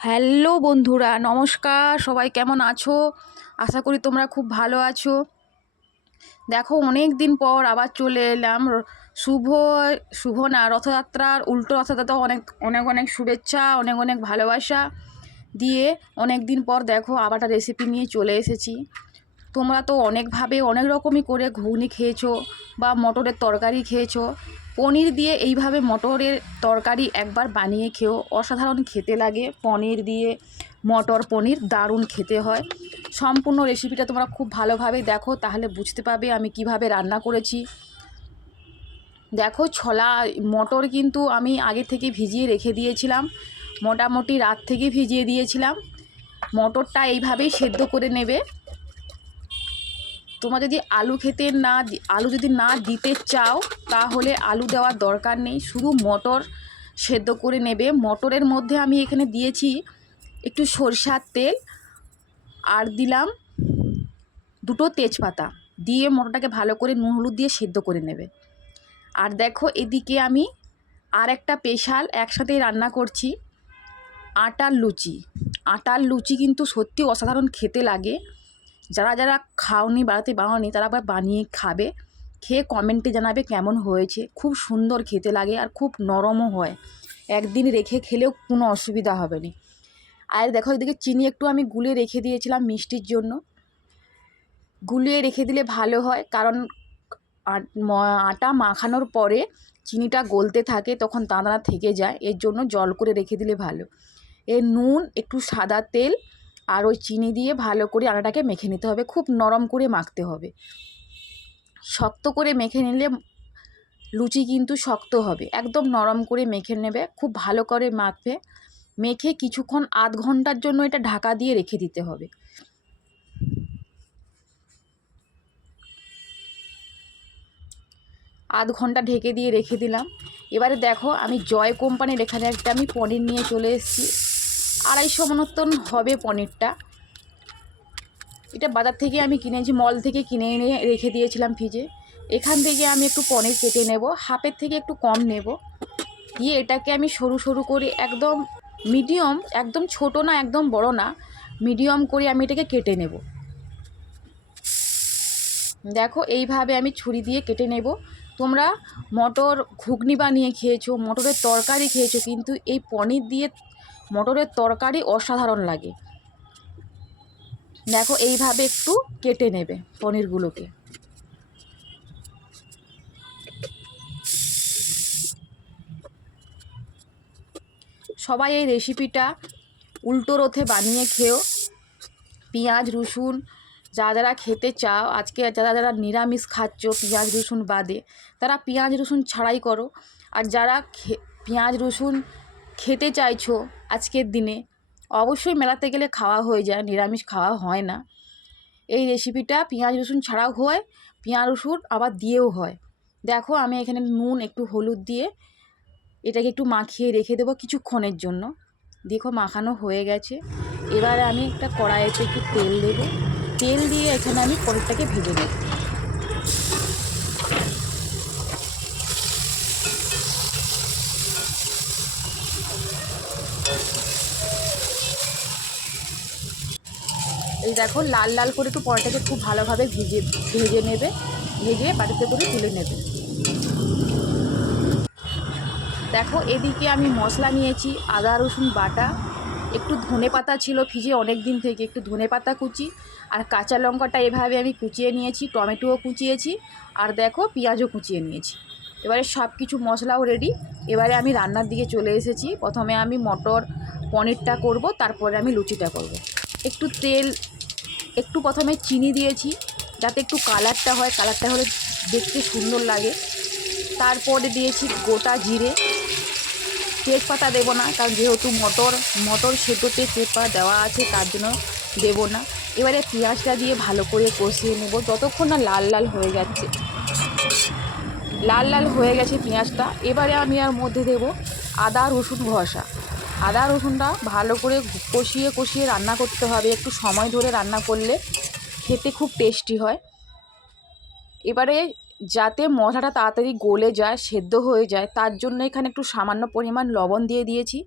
Hello বন্ধুরা, নমস্কার। সবাই কেমন আছো? আশা করি তোমরা খুব ভালো আছো। দেখো, অনেক দিন পর আবার চলে এলাম। শুভ শুভ না, রথযাত্রার উল্টো রথযাত্রা। অনেক অনেক অনেক শুভেচ্ছা, অনেক অনেক ভালোবাসা দিয়ে অনেক দিন পর দেখো আবার একটা রেসিপি নিয়ে চলে এসেছি। তোমরা তো অনেকভাবে অনেক রকমই করে ঘুগনি খেয়েছো বা মটরের তরকারি খেয়েছো। পনির দিয়ে এইভাবে মটরের তরকারি একবার বানিয়ে খেও, অসাধারণ খেতে লাগে। পনির দিয়ে মটর পনির দারুণ খেতে হয়। সম্পূর্ণ রেসিপিটা তোমরা খুব ভালোভাবে দেখো, তাহলে বুঝতে পারবে আমি কিভাবে রান্না করেছি। দেখো, ছোলা মটর কিন্তু আমি আগে থেকে ভিজিয়ে রেখে দিয়েছিলাম, মোটামুটি রাত থেকে ভিজিয়ে দিয়েছিলাম। মটরটা এইভাবেই সেদ্ধ করে নেবে। তোমরা যদি আলু যদি না দিতে চাও, তাহলে আলু দেওয়ার দরকার নেই, শুধু মটর সেদ্ধ করে নেবে। মটরের মধ্যে আমি এখানে দিয়েছি একটু সরষার তেল, আর দিলাম দুটো তেজপাতা, দিয়ে মটরটাকে ভালো করে নুন হলুদ দিয়ে সেদ্ধ করে নেবে। আর দেখো, এদিকে আমি আর একটা স্পেশাল একসাথেই রান্না করছি, আটার লুচি। আটার লুচি কিন্তু সত্যি অসাধারণ খেতে লাগে। যারা যারা খাওনি, বাড়িতে বানাওনি, তারা আবার বানিয়ে খাবে, খেয়ে কমেন্টে জানাবে কেমন হয়েছে। খুব সুন্দর খেতে লাগে আর খুব নরমও হয়, একদিন রেখে খেলেও কোনো অসুবিধা হবে না। আর দেখো, এদিকে চিনি একটু আমি গুলিয়ে রেখে দিয়েছিলাম মিষ্টির জন্য। গুলিয়ে রেখে দিলে ভালো হয়, কারণ আটা মাখানোর পরে চিনিটা গলতে থাকে, তখন দানা থেকে যায়, এর জন্য জল করে রেখে দিলে ভালো। নুন, একটু সাদা তেল আর ওই চিনি দিয়ে ভালো করে আটাটাকে মেখে নিতে হবে। খুব নরম করে মাখতে হবে, শক্ত করে মেখে নিলে লুচি কিন্তু শক্ত হবে। একদম নরম করে মেখে নেবে, খুব ভালো করে মাখবে। মেখে কিছুক্ষণ আধ ঘন্টার জন্য এটা ঢাকা দিয়ে রেখে দিতে হবে। আধ ঘন্টা ঢেকে দিয়ে রেখে দিলাম। এবারে দেখো, আমি জয় কোম্পানির এখানে একটা আমি পনির নিয়ে চলে এসেছি। 250 মতন হবে পনিরটা। এটা বাজার থেকে আমি কিনেছি, মল থেকে কিনে এনে রেখে দিয়েছিলাম ফ্রিজে। এখান থেকে আমি একটু পনির কেটে নেব, হাফের থেকে একটু কম নেব। দিয়ে এটাকে আমি সরু সরু করে একদম মিডিয়াম, একদম ছোট না একদম বড় না, মিডিয়াম করে আমি এটাকে কেটে নেব। দেখো, এইভাবে আমি ছুরি দিয়ে কেটে নেব। তোমরা মটর ঘুগনি বানিয়ে খেয়েছো, মটরের তরকারি খেয়েছো, কিন্তু এই পনির দিয়ে মটরের তরকারি অসাধারণ লাগে। দেখো, এইভাবে একটু কেটে নেবে পনিরগুলোকে। সবাই এই রেসিপিটা উল্টো রথে বানিয়ে খেও। পেঁয়াজ রসুন যারা যারা খেতে চাও, আজকে যারা যারা নিরামিষ খাচ্ছ পেঁয়াজ রসুন বাদে, তারা পেঁয়াজ রসুন ছাড়াই করো। আর যারা পেঁয়াজ রসুন খেতে চাইছো আজকের দিনে, অবশ্যই মেলাতে গেলে খাওয়া হয়ে যায়, নিরামিষ খাওয়া হয় না। এই রেসিপিটা পেঁয়াজ রসুন ছাড়াও হয়, পেঁয়াজ রসুন আবার দিয়েও হয়। দেখো, আমি এখানে নুন একটু হলুদ দিয়ে এটাকে একটু মাখিয়ে রেখে দেবো কিছুক্ষণের জন্য। দেখো, মাখানো হয়ে গেছে। এবারে আমি একটা কড়াইতে একটু তেল দেবো, তেল দিয়ে এখানে আমি পনিরটাকে ভেজে নেব। এই দেখো, লাল লাল করে একটু পনিরটাকে খুব ভালোভাবে ভেজে নেবে, ভেজে বাড়িতে করে তুলে নেবে। দেখো, এদিকে আমি মশলা নিয়েছি, আদা রসুন বাটা, একটু ধনে পাতা ছিল ফ্রিজে অনেক দিন থেকে, একটু ধনে পাতা কুচি, আর কাঁচা লঙ্কাটা এভাবে আমি কুচিয়ে নিয়েছি, টমেটোও কুচিয়েছি, আর দেখো পেঁয়াজও কুচিয়ে নিয়েছি। এবারে সব কিছু মশলাও রেডি। এবারে আমি রান্নার দিকে চলে এসেছি। প্রথমে আমি মটর পনিরটা করব, তারপরে আমি লুচিটা করব। একটু তেল, একটু প্রথমে চিনি দিয়েছি যাতে একটু কালারটা হয়, কালারটা হলে দেখতে সুন্দর লাগে। তারপরে দিয়েছি গোটা জিরে, তেজপাতা দেবো না, কারণ যেহেতু মটর সেদ্ধতে তেজপাতা দেওয়া আছে, তার জন্য দেবো না। এবারে পেঁয়াজটা দিয়ে ভালো করে কষিয়ে নেব যতক্ষণ না লাল লাল হয়ে যাচ্ছে। লাল লাল হয়ে গেছে পেঁয়াজটা। এবারে আমি আর মধ্যে দেব আদা রসুন ঘষা। আদা রসুনটা ভালো করে কষিয়ে কষিয়ে রান্না করতে হবে, একটু সময় ধরে রান্না করলে খেতে খুব টেস্টি হয়। এবারে যাতে মশলাটা তাড়াতাড়ি গলে যায়, সেদ্ধ হয়ে যায়, তার জন্য এখানে একটু সামান্য পরিমাণ লবণ দিয়ে দিয়েছি।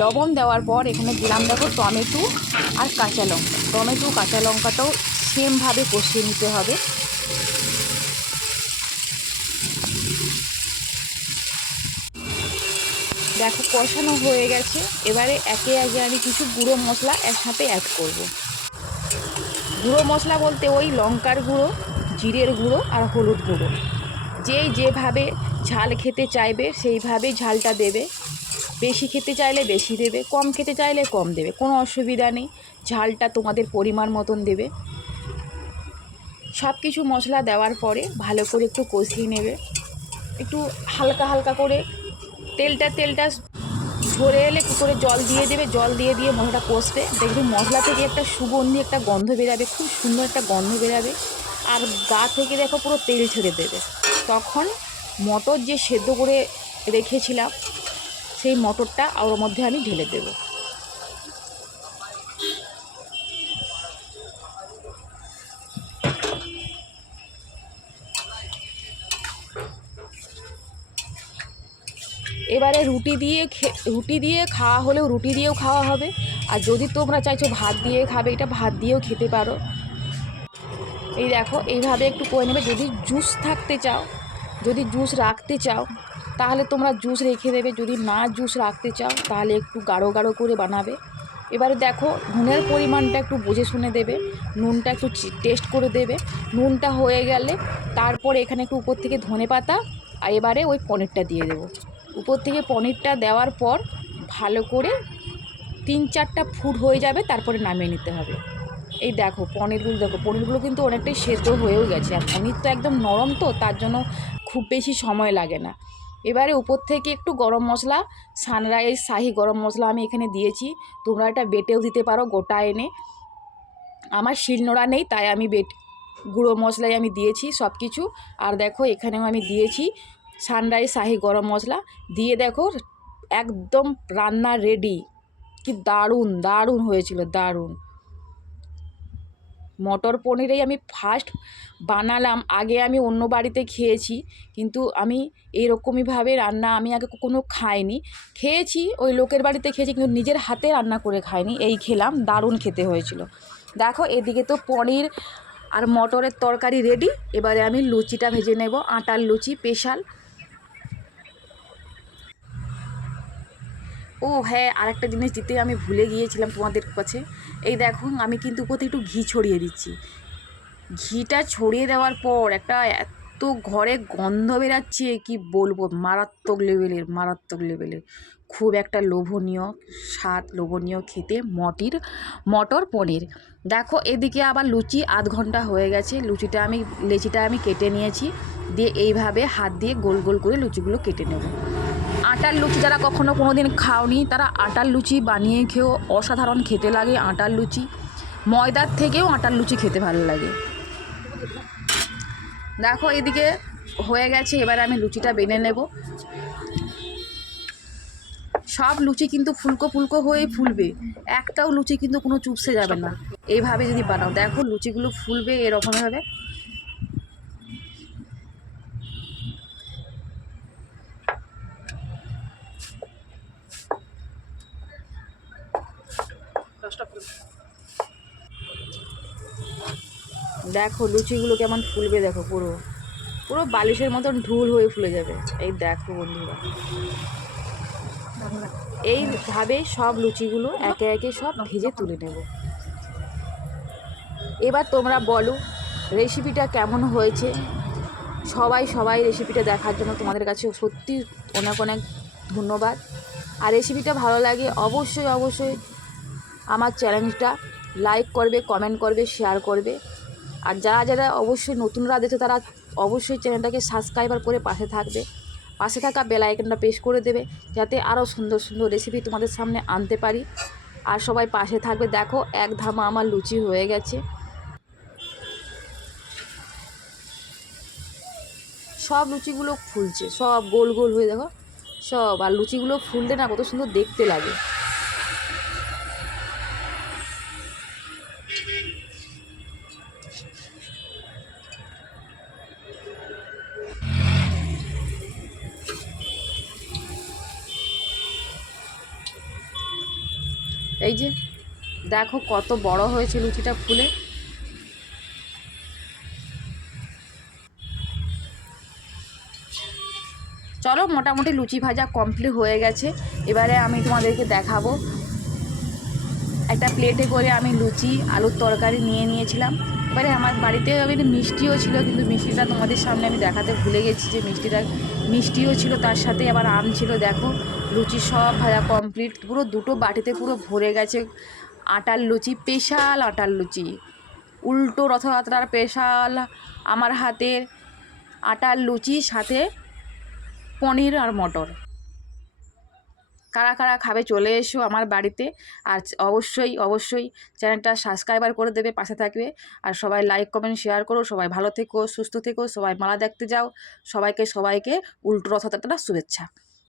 লবণ দেওয়ার পর এখানে দিলাম দেখো টমেটো আর কাঁচা লঙ্কা। টমেটো কাঁচা লঙ্কাটাও সেমভাবে কষিয়ে নিতে হবে। দেখো কষানো হয়ে গেছে। এবারে একে একে আমি কিছু গুঁড়ো মশলা একসাথে অ্যাড করব। গুঁড়ো মশলা বলতে ওই লঙ্কার গুঁড়ো, জিরের গুঁড়ো আর হলুদ গুঁড়ো। যেভাবে ঝাল খেতে চাইবে সেইভাবেই ঝালটা দেবে। বেশি খেতে চাইলে বেশি দেবে, কম খেতে চাইলে কম দেবে, কোনো অসুবিধা নেই। ঝালটা তোমাদের পরিমাণ মতন দেবে। সব কিছু মশলা দেওয়ার পরে ভালো করে একটু কষিয়ে নেবে। একটু হালকা হালকা করে তেলটা ঝরে এলে একটু করে জল দিয়ে দেবে। জল দিয়ে মশলাটা কষবে। দেখবে মশলা থেকে একটা সুগন্ধি, একটা গন্ধ বেরাবে, খুব সুন্দর একটা গন্ধ বেরাবে। আর গা থেকে দেখো পুরো তেল ছেড়ে দেবে। তখন মটর যে সেদ্ধ করে রেখেছিলাম সেই মটরটা ওর মধ্যে আমি ঢেলে দেবো। এবারে রুটি দিয়ে খাওয়া হলেও রুটি দিয়েও খাওয়া হবে। আর যদি তোমরা চাইছো ভাত দিয়ে খাবে, এটা ভাত দিয়েও খেতে পারো। এই দেখো এইভাবে একটু করে নেবে। যদি জুস থাকতে চাও, যদি জুস রাখতে চাও তাহলে তোমরা জুস রেখে দেবে। যদি না জুস রাখতে চাও তাহলে একটু গাঢ় গাঢ় করে বানাবে। এবারে দেখো নুনের পরিমাণটা একটু বুঝে শুনে দেবে। নুনটা একটু টেস্ট করে দেবে। নুনটা হয়ে গেলে তারপর এখানে একটু উপর থেকে ধনেপাতা আর এবারে ওই পনিরটা দিয়ে দেবো। উপর থেকে পনিরটা দেওয়ার পর ভালো করে 3-4টা ফুট হয়ে যাবে, তারপরে নামিয়ে নিতে হবে। এই দেখো পনিরগুলো কিন্তু অনেকটাই সেদ্ধ হয়েও গেছে। আর পনির তো একদম নরম, তো তার জন্য খুব বেশি সময় লাগে না। এবারে উপর থেকে একটু গরম মশলা, সানরাইজ শাহি গরম মশলা আমি এখানে দিয়েছি। তোমরা এটা বেটেও দিতে পারো গোটা এনে। আমার শিলনোড়া নেই তাই আমি গুঁড়ো মশলাই আমি দিয়েছি সব কিছু। আর দেখো এখানেও আমি দিয়েছি সানরাইজ শাহি গরম মশলা দিয়ে। দেখো একদম রান্না রেডি। কি দারুণ দারুণ হয়েছিল, দারুণ। মটর পনিরেই আমি ফার্স্ট বানালাম। আগে আমি অন্য বাড়িতে খেয়েছি, কিন্তু আমি এরকমইভাবে রান্না আমি আগে কখনো খাইনি। খেয়েছি ওই লোকের বাড়িতে খেয়েছি, কিন্তু নিজের হাতে রান্না করে খাইনি। এই খেলাম, দারুণ খেতে হয়েছিল। দেখো এদিকে তো পনির আর মটরের তরকারি রেডি। এবারে আমি লুচিটা ভেজে নেব, আটার লুচি স্পেশাল। ও হ্যাঁ, আরেকটা জিনিস দিতে আমি ভুলে গিয়েছিলাম তোমাদের কাছে। এই দেখো আমি কিন্তু উপর থেকে একটু ঘি ছড়িয়ে দিচ্ছি। ঘিটা ছড়িয়ে দেওয়ার পর একটা এত ঘরে গন্ধ বেরাচ্ছে কি বলবো, মারাত্মক লেভেলের খুব একটা লোভনীয় স্বাদ, লোভনীয় খেতে মটর পনির। দেখো এদিকে আবার লুচি আধ ঘন্টা হয়ে গেছে। লেচিটা আমি কেটে নিয়েছি। দিয়ে এইভাবে হাত দিয়ে গোল গোল করে লুচিগুলো কেটে নেব। আটার লুচি যারা কখনো কোনো দিন খাওনি তারা আটার লুচি বানিয়ে খেয়েও অসাধারণ খেতে লাগে। আটার লুচি ময়দার থেকেও আটার লুচি খেতে ভালো লাগে। দেখো এদিকে হয়ে গেছে। এবারে আমি লুচিটা বেলে নেব। সব লুচি কিন্তু ফুলকো ফুলকো হয়ে ফুলবে, একটাও লুচি কিন্তু কোনো চুপসে যাবে না। এইভাবে যদি বানাও দেখো লুচিগুলো ফুলবে এরকমভাবে। দেখো লুচিগুলো কেমন ফুলবে, দেখো পুরো পুরো বালিশের মতন ঢুল হয়ে ফুলে যাবে। এই দেখো বন্ধুরা, এইভাবে সব লুচিগুলো একে একে সব ভেজে তুলে নেব। এবার তোমরা বলো রেসিপিটা কেমন হয়েছে। সবাই রেসিপিটা দেখার জন্য তোমাদের কাছে সত্যি অনেক অনেক ধন্যবাদ। আর রেসিপিটা ভালো লাগে অবশ্যই আমার চ্যানেলটা লাইক করবে, কমেন্ট করবে, শেয়ার করবে। আর যারা অবশ্যই নতুনরা দেখে তারা অবশ্যই চ্যানেলটাকে সাবস্ক্রাইবার করে পাশে থাকবে। পাশে থাকা বেল আইকনটা প্রেস করে দেবে, যাতে আরও সুন্দর সুন্দর রেসিপি তোমাদের সামনে আনতে পারি। আর সবাই পাশে থাকবে। দেখো এক ধামা আমার লুচি হয়ে গেছে। সব লুচিগুলো ফুলছে, সব গোল গোল হয়ে দেখো সব। আর লুচিগুলো ফুললে না কত সুন্দর দেখতে লাগে। এই যে দেখো কত বড় হয়েছে লুচিটা ফুলে। চলো মোটামুটি লুচি ভাজা কমপ্লিট হয়ে গেছে। এবারে আমি তোমাদেরকে দেখাবো, একটা প্লেটে করে আমি লুচি আলুর তরকারি নিয়ে নিয়েছিলাম। এবারে আমার বাড়িতে আমি মিষ্টিও ছিল, কিন্তু মিষ্টিটা তোমাদের সামনে আমি দেখাতে ভুলে গেছি যে মিষ্টিও ছিল, তার সাথে আবার আম ছিল। দেখো লুচি সব ভাজা কমপ্লিট, পুরো দুটো বাটিতে পুরো ভরে গেছে আটার লুচি, স্পেশাল আটার লুচি, উল্টো রথযাত্রার স্পেশাল আমার হাতের আটার লুচি, সাথে পনির আর মটর। কারা কারা খাবে চলে এসো আমার বাড়িতে। আর অবশ্যই অবশ্যই চ্যানেলটা সাবস্ক্রাইবার করে দেবে, পাশে থাকবে। আর সবাই লাইক কমেন্ট শেয়ার করো। সবাই ভালো থেকো, সুস্থ থেকো, সবাই মেলা দেখতে যাও। সবাইকে উল্টো রথযাত্রার শুভেচ্ছা।